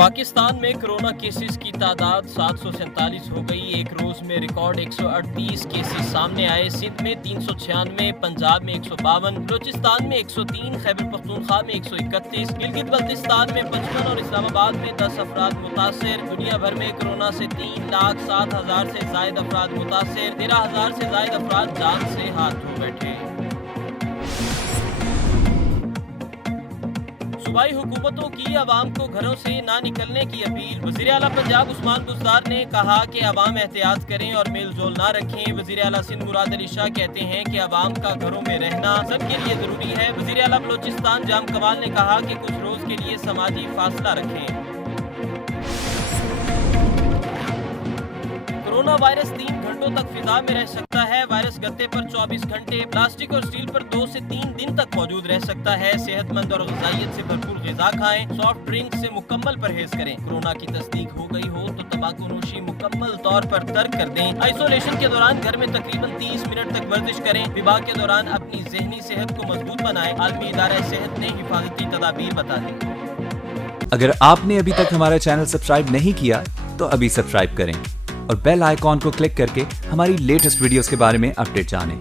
पाकिस्तान में corona cases की तादाद 747 हो गई। एक रोज में रिकॉर्ड 138 केसेस सामने आए। सिंध में 396, पंजाब में 152, बलूचिस्तान में 103, खैबर पख्तूनख्वा में 131, गिलगित बल्तिस्तान में 55 और इस्लामाबाद में 10 अफराद मुतासिर। दुनिया भर में कोरोना से 3,07,000 से जायद अफराद मुतासिर। 13,000 से जायद अफराद जान से हाथ धो बैठे। सूबाई हुकूमतों की अवाम को घरों से ना निकलने की अपील। वज़ीर आला पंजाब उस्मान बुज़दार ने कहा कि अवाम एहतियात करें और मेल जोल ना रखें। वज़ीर आला सिंध मुराद अली शाह कहते हैं कि अवाम का घरों में रहना सबके लिए जरूरी है। वज़ीर आला बलूचिस्तान जाम कमाल ने कहा कि कुछ रोज के लिए समाजी फासला रखें। कोरोना वायरस 3 घंटों तक फिजा में रह सकता है। वायरस गत्ते पर 24 घंटे, प्लास्टिक और स्टील पर 2 से 3 दिन तक मौजूद रह सकता है। सेहतमंद और ग़िज़ाइयत से भरपूर ग़िज़ा खाएं। सॉफ्ट ड्रिंक से मुकम्मल परहेज करें। कोरोना की तस्दीक हो गई हो तो तंबाकू नोशी मुकम्मल तौर पर तर्क कर दें। आइसोलेशन के दौरान घर में तकरीबन 30 मिनट तक वर्जिश करें। विभाग के दौरान अपनी ज़हनी सेहत को मजबूत बनाएं। आलमी इदारा सेहत ने हिफाजती तदाबीर बता दी। अगर आपने अभी तक हमारा चैनल सब्सक्राइब नहीं किया तो अभी सब्सक्राइब करें और बेल आइकॉन को क्लिक करके हमारी लेटेस्ट वीडियोस के बारे में अपडेट जानें।